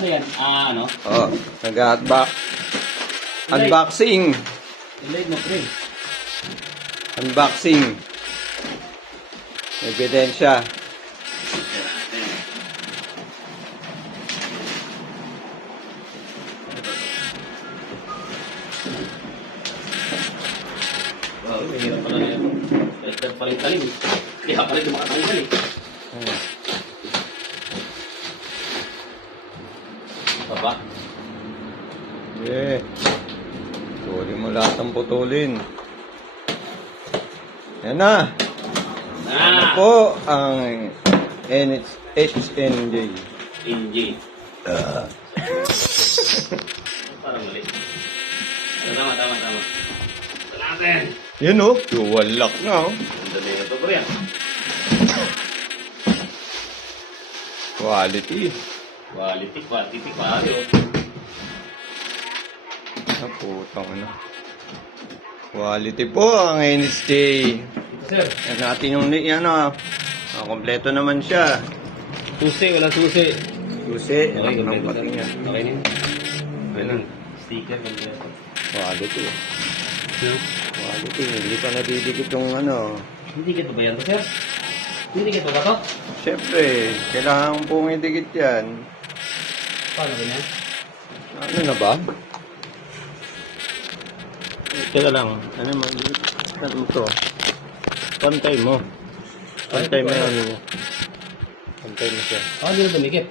Ano yan? Ano? Oh, unboxing. Ilay mo, pre. Unboxing. Ebidensya. Wow, hirap pala na ito. Hirap pala yung talim. Kaya pala ito makatanggal eh. Baba. Yeah. Putulin mo lahat ng putulin. Yan na. Ano po ang HNJ? NJ. Parang mali. Tama. Ito natin. Yan o. Dual lock na o. Ang dali na ito, pre. Quality. Quality, pare. Ah, putang ano. Quality po ang NSJ. Sir. Yan natin yung yan o. Kompleto naman siya. Susi, walang susi. Susi. Okay, Ang kompleto pating sir. yan. Okay na yun. Ano? Sticker, kompleto. Quality. No? Quality. Hindi pa nadidikit yung ano. Hindi ka ba yan to, sir? Hindi ka ba to? Siyempre, kailangan pong idikit yan. Paano ba yan? Ano na ba? Teka lang. Ano mo to? Pantay mo. Pantay mo yan. Pantay mo siya. Hindi na dumikit.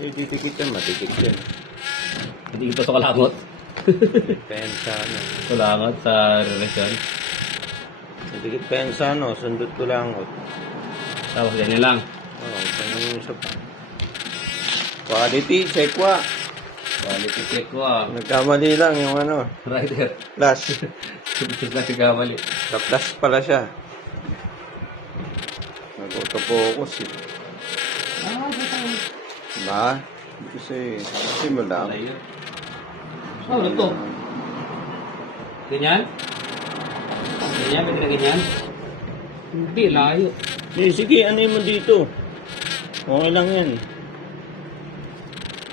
Didikit yan. Madikit yan. Hindi ito sa kalangot. Pen sa ano. Kalangot sa relasyon. Didikit pen sa ano. Sundot ko lang. Tapos ganyan lang. Oo, tanong sa quality, check wa. Quality check ko ah. Nagkamali lang yung ano. Rider. Flash. Subis na sigamali. Sa flash pala siya. Nag-auto-focus eh. Diba? Kasi mo lang. Malayo. Ano to? Ganyan? Ganyan? Pwede na ganyan? Hindi, layo. Sige, ano mo dito? Okay lang yan.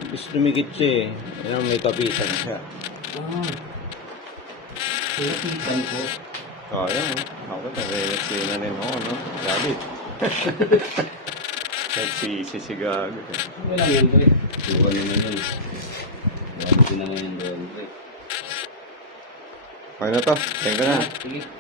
Gusto dumikit siya eh. Ayan, may kapitan siya. Pinapitan ko. Ayan. Ako, nag-relax na rin ako, no? Gabi. Nagsisisigago. Wala yan, pre. Suwan naman yun. Grabe din naman yung doon, pre. Okay na to. Thank you na. Sige.